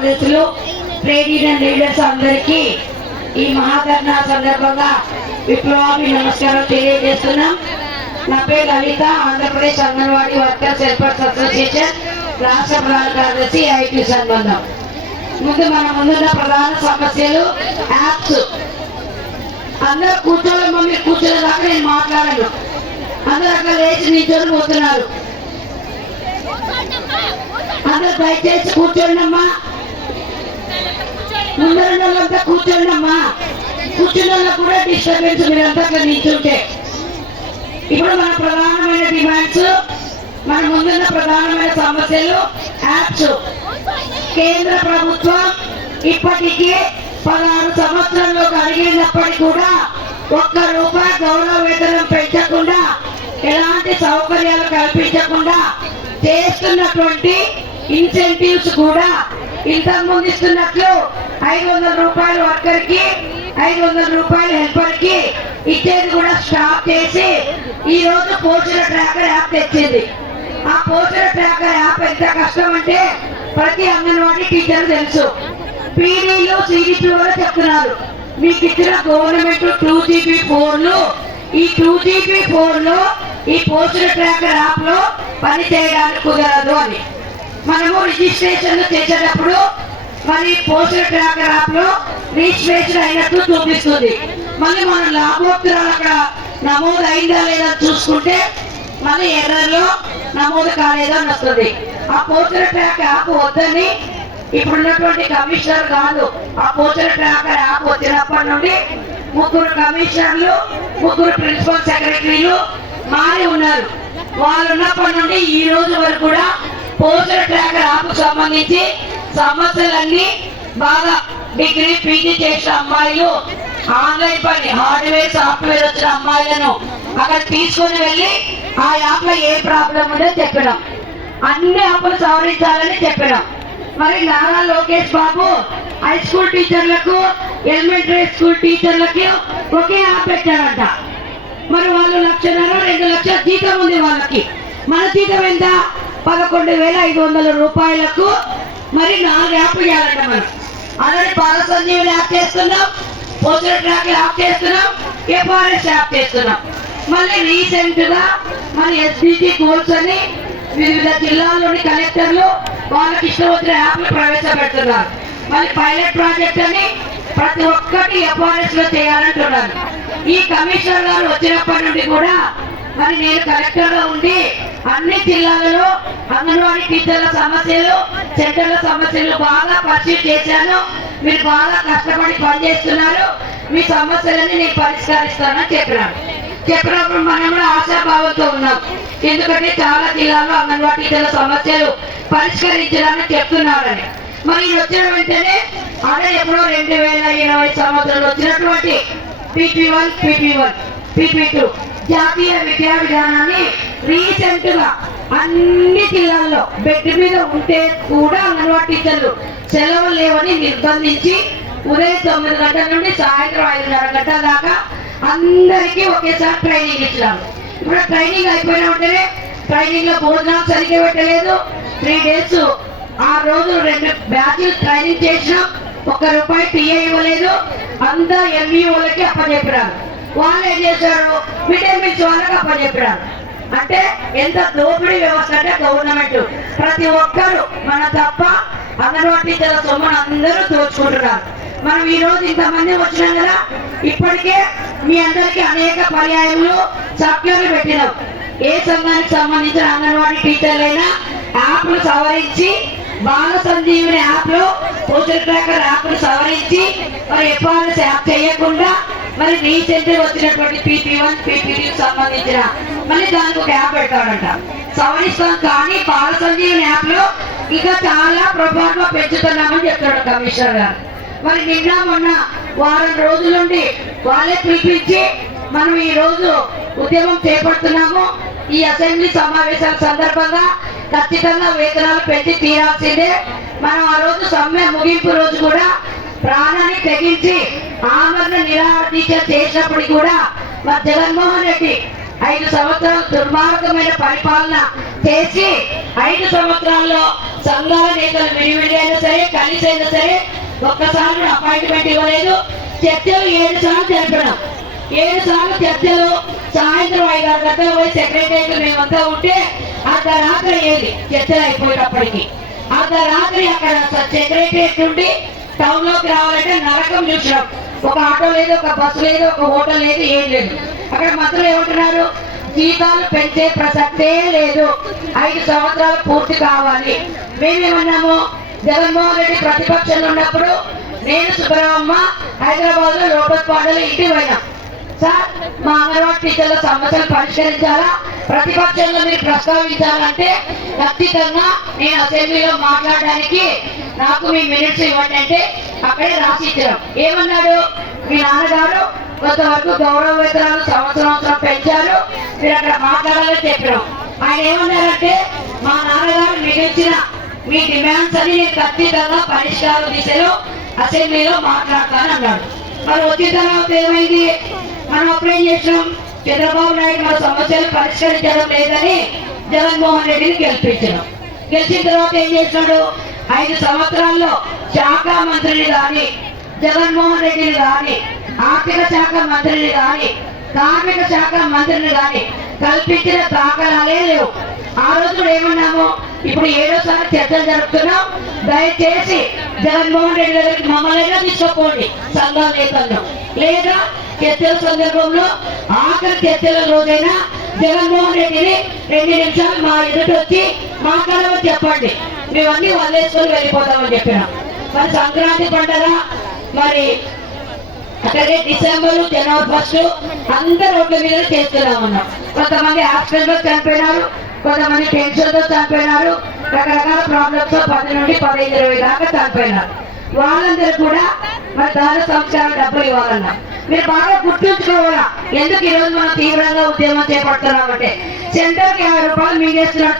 కార్యదర్శులు trade union leaders అందరికీ ఈ మహాధర్నా సందర్భంగా విప్లవాభి నమస్కారం తెలియజేస్తున్నాం. నా పేరు Lalitha, Andhra Pradesh anganwadi workers helpers association రాష్ట్ర ప్రధాన కార్యదర్శి ఐటీ సంబంధం. మన ముందున్న ప్రధాన సమస్యలు యాప్స్. అందరూ కూర్చోలేమో, మీరు కూర్చోలే దాకా నేను మాట్లాడను. అందరూ అక్కడ లేచి నిల్చొని పోతున్నారు. అందరూ దయచేసి కూర్చోండమ్మా. ముందరంతా కూర్చోండమ్మా. కూర్చున్న కూడా డిస్టర్బెన్స్ మీరంతా అట్లా నిల్చుంటే. ఇప్పుడు మన ప్రధానమైన డిమాండ్స్, మన ముందున్న ప్రధానమైన సమస్యలు యాప్స్. కేంద్ర ప్రభుత్వం ఇప్పటికీ 16 సంవత్సరంలో అడిగినప్పటికీ కూడా ₹1 గౌరవ వేతనం పెంచకుండా, ఎలాంటి సౌకర్యాలు కల్పించకుండా చేస్తున్నటువంటి ఇన్సెంటివ్స్ కూడా ఇంతకుముందు ఇస్తున్నట్లు ₹500 వర్కర్ కి, ₹500 హెల్పర్ కి ఇచ్చేది కూడా స్టాప్ చేసి ఈ రోజు పోస్టర్ ట్రాకర్ యాప్ తెచ్చింది. ఆ పోస్టర్ ట్రాకర్ యాప్ ఎంత కష్టం అంటే ప్రతి అంగన్వాడీ టీచర్ తెలుసు. పీడీలు సిడిపి కూడా చెప్తున్నారు, మీకు ఇచ్చిన గవర్నమెంట్ 2GB ఫోన్లు, ఈ 2GB ఫోన్లో ఈ పోస్టర్ ట్రాకర్ యాప్ లో పని చేయడానికి కుదరదు అని. మనము రిజిస్ట్రేషన్ చేసేటప్పుడు మరి పోస్టర్ ట్రాకర్ యాప్ లో రిజిస్ట్రేషన్ అయినట్టు చూపిస్తుంది. మళ్ళీ మన లాభోత్తరాలు అక్కడ నమోదు అయిందా లేదా చూసుకుంటే మళ్ళీ ఎర్రర్లో నమోదు కాలేదని వస్తుంది. ఆ పోస్టర్ ట్రాకర్ యాప్ వద్దని ఇప్పుడున్నటువంటి కమిషనర్ కాదు, ఆ పోస్టర్ ట్రాకర్ యాప్ వచ్చినప్పటి నుండి 3 కమిషనర్లు, 3 ప్రిన్సిపల్ సెక్రటరీలు మారి ఉన్నారు. వాళ్ళు ఉన్నప్పటి నుండి ఈ రోజు వరకు కూడా పోస్టర్ ట్రాకర్ యాప్ సంబంధించి సమస్యలన్నీ బాగా డిగ్రీ పీజీ చేసిన అమ్మాయిలు, ఆన్లైన్ పని హార్డ్వేర్ సాఫ్ట్వేర్ వచ్చిన అమ్మాయిలను అక్కడ తీసుకొని వెళ్ళి ఆ యాప్ లో ఏ ప్రాబ్లం ఉందో చెప్పడం, అన్ని యాప్లు సవరించాలని చెప్పడం. మరి నారా లోకేష్ బాబు హై స్కూల్ టీచర్లకు, ఎలిమెంటరీ స్కూల్ టీచర్లకి ఒకే యాప్ పెట్టారంట. మరి వాళ్ళు ₹1,50,000 2,00,000 జీతం ఉంది వాళ్ళకి. మన జీతం ఎంత? ₹11,500. మరి 4 యాప్లు చేయాలంట మనం. అలాగే భారత సంజీవని యాప్ చేస్తున్నాం, పోస్టర్ ట్రాకర్ యాప్ చేస్తున్నాం, FRS యాప్ చేస్తున్నాం. మళ్ళీ రీసెంట్ గా మన SDG గోల్స్ అని వివిధ జిల్లాల్లోని కలెక్టర్లు వాళ్ళకి ఇష్టం వచ్చిన యాప్లు ప్రవేశపెడుతున్నారు. మళ్ళీ పైలట్ ప్రాజెక్ట్ అని ప్రతి ఒక్కటి FRS లో చేయాలంటున్నారు. ఈ కమిషనర్ గారు వచ్చినప్పటి నుండి కూడా మరి నేను కలెక్టర్ గా ఉండి అన్ని జిల్లాలలో అంగన్వాడీ టీచర్ల సమస్యలు, సెంటర్ల సమస్యలు బాగా పరిశీలి చేశాను. మీరు బాగా కష్టపడి పనిచేస్తున్నారు, మీ సమస్యలన్నీ నేను పరిష్కరిస్తానని చెప్పినప్పుడు మనం కూడా ఆశాభావంతో ఉన్నాం. ఎందుకంటే చాలా జిల్లాలో అంగన్వాడీ టీచర్ల సమస్యలు పరిష్కరించాలని చెప్తున్నారని. మరి వచ్చిన వెంటనే అదే ఎప్పుడో 2020 సంవత్సరంలో వచ్చినటువంటి PP1, PP2 జాతీయ విద్యా విధానాన్ని రీసెంట్ గా అన్ని జిల్లాల్లో బెడ్ మీద ఉంటే కూడా అంగన్వాడీ టీచర్లు సెలవులు లేవని నిర్బంధించి ఉదయం 9 గంటల నుండి సాయంత్రం 5:30 గంటల దాకా అందరికీ ఒకేసారి ట్రైనింగ్ ఇచ్చినాము. ఇప్పుడు ట్రైనింగ్ అయిపోయిన వెంటనే ట్రైనింగ్ లో భోజనాలు సరిగ్గా పెట్టలేదు. 3 days ఆ రోజు 2 బ్యాచ్లు ట్రైనింగ్ చేసినాం. ₹1 టీఏ ఇవ్వలేదు. అంతా ME-ఓలకి అప్పచెప్పారు. వాళ్ళు ఏం చేశారు, మిడ్ డే మీల్స్ వాళ్ళకి అప్పచెప్పారు. అంటే ఎంత దోపిడీ వ్యవస్థ అంటే గవర్నమెంట్ ప్రతి ఒక్కరు మన తప్ప అంగన్వాడీ టీచర్ల సొమ్మును అందరూ దోచుకుంటున్నారు. మనం ఈ రోజు ఇంతమంది వచ్చినాం కదా, ఇప్పటికే మీ అందరికీ అనేక పర్యాయములు సభ్యులు పెట్టినాం. ఏ సంఘానికి సంబంధించిన అంగన్వాడీ టీచర్లైనా యాప్లు సవరించి బాల సంజీవిని యాప్ లో పోస్టర్ ట్రాకర్ యాప్లు సవరించి మరి FRS యాప్ చేయకుండా మరి రీసెంట్ వచ్చినటువంటి PP1, PP2 సంబంధించిన మళ్ళీ దానికి ఒక యాప్ పెట్టాడంట. సవరిస్తాం కానీ బాల సంజీవిని యాప్ లో ఇంకా చాలా ప్రభావం పెంచుతున్నామని చెప్తాడు కమిషనర్ గారు. మరి నిన్న మొన్న వారం రోజుల నుండి వాళ్ళే పిలిపించి మనం ఈ రోజు ఉద్యమం చేపడుతున్నాము. ఈ అసెంబ్లీ సమావేశాల సందర్భంగా ఖచ్చితంగా వేతనాలు పెంచి తీరాల్సిందే. మనం ఆ రోజు సమ్మె ముగింపు రోజు కూడా ప్రాణాన్ని తెగించి ఆమరణ నిరాహార దీక్ష చేసినప్పటికీ కూడా మరి జగన్మోహన్ రెడ్డి 5 సంవత్సరాలు దుర్మార్గమైన పరిపాలన చేసి 5 సంవత్సరాల్లో సంఘాల నేతలు విడివిడి అయినా సరే కలిసైనా సరే ఒక్కసారి అపాయింట్మెంట్ ఇవ్వలేదు. చర్చలు 7 సార్లు జరిపినాం. 7 సార్లు చర్చలు. సాయంత్రం 5-6 గంటలు పోయి సెక్రటరియట్ మేమంతా ఉంటే అర్ధరాత్రి అయ్యేది చర్చలు అయిపోయేటప్పటికి. అర్ధరాత్రి అక్కడ సెక్రటరియట్ నుండి టౌన్ లోకి రావాలంటే నరకం చూసినాం. ఒక ఆటో లేదు, ఒక బస్సు లేదు, ఒక హోటల్ లేదు, ఏం లేదు. అక్కడ మంత్రులు ఏమంటున్నారు, జీతాలు పెంచే ప్రసక్తే లేదు, 5 సంవత్సరాలు పూర్తి కావాలి. మేమేమన్నాము, జగన్మోహన్ రెడ్డి ప్రతిపక్షంలో ఉన్నప్పుడు నేను సుబ్రహ్మమ్మ హైదరాబాద్ లో లోపలపాడలో ఇంటికి పోయినాం. సార్ మా అంగన్వాడీ టీచర్ల సమస్యలు పరిష్కరించాలా, ప్రతిపక్షంలో మీరు ప్రస్తావించాలంటే ఖచ్చితంగా నేను అసెంబ్లీలో మాట్లాడడానికి నాకు మీ మినిట్స్ ఇవ్వండి అంటే అక్కడే రాసి ఇచ్చాం. ఏమన్నాడు, మీ నాన్నగారు కొంతవరకు గౌరవ వేతనాలు సంవత్సరం పెంచారు, మీరు అక్కడ మాట్లాడాలని చెప్పాం. ఆయన ఏమన్నారంటే, మా నాన్నగారు మిగిల్చిన మీ డిమాండ్స్ అని నేను ఖచ్చితంగా పరిష్కారం దిశలో అసెంబ్లీలో మాట్లాడతాను అన్నాడు. మరి వచ్చిన తర్వాత ఏమైంది, మనం అప్లై చేసినాం. చంద్రబాబు నాయుడు మన సమస్యలు పరిష్కరించడం లేదని జగన్మోహన్ రెడ్డిని గెలిపించడం. గెలిచిన తర్వాత ఏం చేసినాడు, 5 సంవత్సరాల్లో శాఖ మంత్రిని కానీ, జగన్మోహన్ రెడ్డిని కానీ, ఆర్థిక శాఖ మంత్రిని కానీ, కార్మిక శాఖ మంత్రిని కానీ కల్పించిన దాఖలాలే లేవు. ఆ రోజు ఏమన్నాము, ఇప్పుడు 7వ చర్చలు జరుపుతున్నాం, దయచేసి జగన్మోహన్ రెడ్డి దగ్గరికి మమ్మల్ని తీసుకోండి సంఘాల నేతలను, లేదా చర్చల సందర్భంలో ఆఖరి చర్చల రోజైనా జగన్మోహన్ రెడ్డిని 2 నిమిషాలు మా ఎదుటి వచ్చి మాట్లాడమని చెప్పండి, మేమన్నీ వదిలేసుకొని వెళ్ళిపోతామని చెప్పినాం. మరి సంక్రాంతి పండుగ మరి అట్లాగే డిసెంబర్, జనవరి 1 అందరు రోడ్ల మీద చేస్తున్నామన్నాం. కొంతమంది హాస్పిటల్లో చనిపోయినారు, కొంతమంది టెన్షన్ తో చనిపోయినారు, రకరకాల ప్రాబ్లమ్స్ 10 నుండి 15-20 దాకా చనిపోయినారు. వాళ్ళందరూ కూడా మరి దాన సంస్కారం డబ్బులు ఇవ్వాలన్నా. మీరు బాగా గుర్తుంచుకోవాలా, ఎందుకు ఈరోజు మనం తీవ్రంగా ఉద్యమం చేపడుతున్నామంటే సెంటర్కి 50 రూపాయలు మింగేస్తున్నాడు.